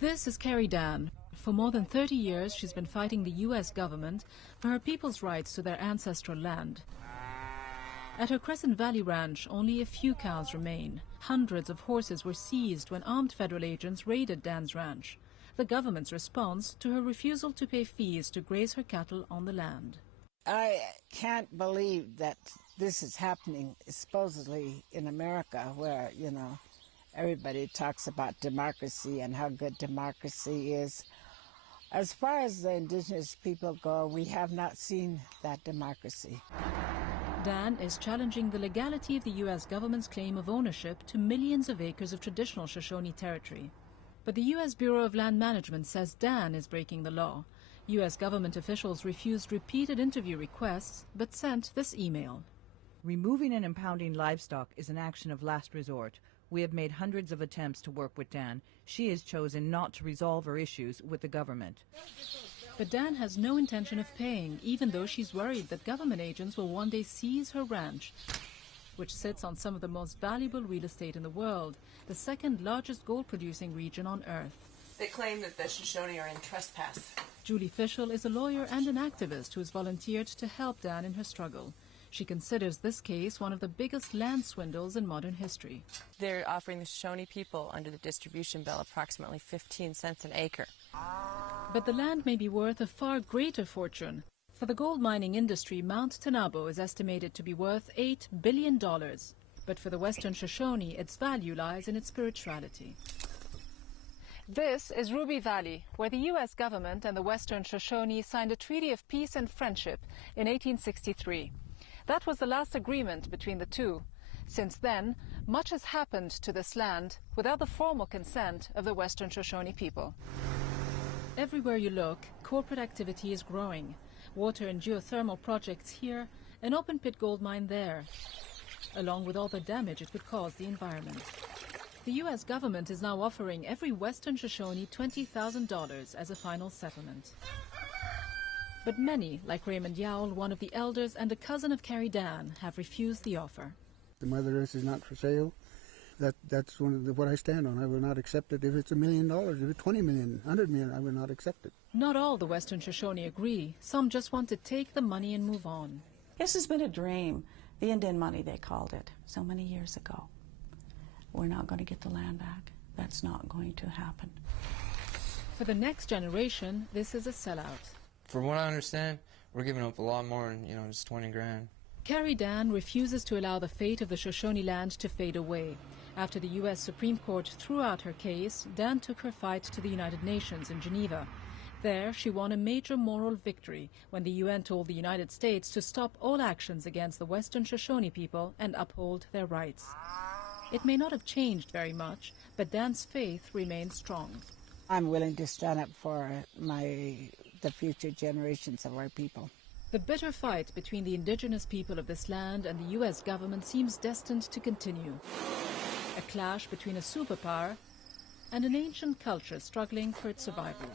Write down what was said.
This is Carrie Dann. For more than 30 years, she's been fighting the U.S. government for her people's rights to their ancestral land. At her Crescent Valley ranch, only a few cows remain. Hundreds of horses were seized when armed federal agents raided Dann's ranch. The government's response to her refusal to pay fees to graze her cattle on the land. I can't believe that this is happening supposedly in America where, everybody talks about democracy and how good democracy is. As far as the indigenous people go, we have not seen that democracy. Dann is challenging the legality of the U.S. government's claim of ownership to millions of acres of traditional Shoshone territory. But the U.S. Bureau of Land Management says Dann is breaking the law. U.S. government officials refused repeated interview requests, but sent this email. Removing and impounding livestock is an action of last resort. We have made hundreds of attempts to work with Dann. She has chosen not to resolve her issues with the government. But Dann has no intention of paying, even though she's worried that government agents will one day seize her ranch, which sits on some of the most valuable real estate in the world, the second largest gold-producing region on Earth. They claim that the Shoshone are in trespass. Julie Fischel is a lawyer and an activist who has volunteered to help Dann in her struggle. She considers this case one of the biggest land swindles in modern history. They're offering the Shoshone people under the distribution bill approximately 15 cents an acre. But the land may be worth a far greater fortune. For the gold mining industry, Mount Tanabo is estimated to be worth $8 billion. But for the Western Shoshone, its value lies in its spirituality. This is Ruby Valley, where the U.S. government and the Western Shoshone signed a treaty of peace and friendship in 1863. That was the last agreement between the two. Since then, much has happened to this land without the formal consent of the Western Shoshone people. Everywhere you look, corporate activity is growing. Water and geothermal projects here, an open-pit gold mine there, along with all the damage it could cause the environment. The U.S. government is now offering every Western Shoshone $20,000 as a final settlement. But many, like Raymond Yowell, one of the elders and a cousin of Carrie Dann, have refused the offer. The Mother Earth is not for sale. That's what I stand on. I will not accept it. If it's $1 million, if it's 20 million, 100 million, I will not accept it. Not all the Western Shoshone agree. Some just want to take the money and move on. This has been a dream. The Indian money, they called it, so many years ago. We're not going to get the land back. That's not going to happen. For the next generation, this is a sellout. For what I understand, we're giving up a lot more than, just 20 grand. Carrie Dann refuses to allow the fate of the Shoshone land to fade away. After the U.S. Supreme Court threw out her case, Dann took her fight to the United Nations in Geneva. There, she won a major moral victory when the UN told the United States to stop all actions against the Western Shoshone people and uphold their rights. It may not have changed very much, but Dann's faith remains strong. I'm willing to stand up for the future generations of our people. The bitter fight between the indigenous people of this land and the U.S. government seems destined to continue. A clash between a superpower and an ancient culture struggling for its survival.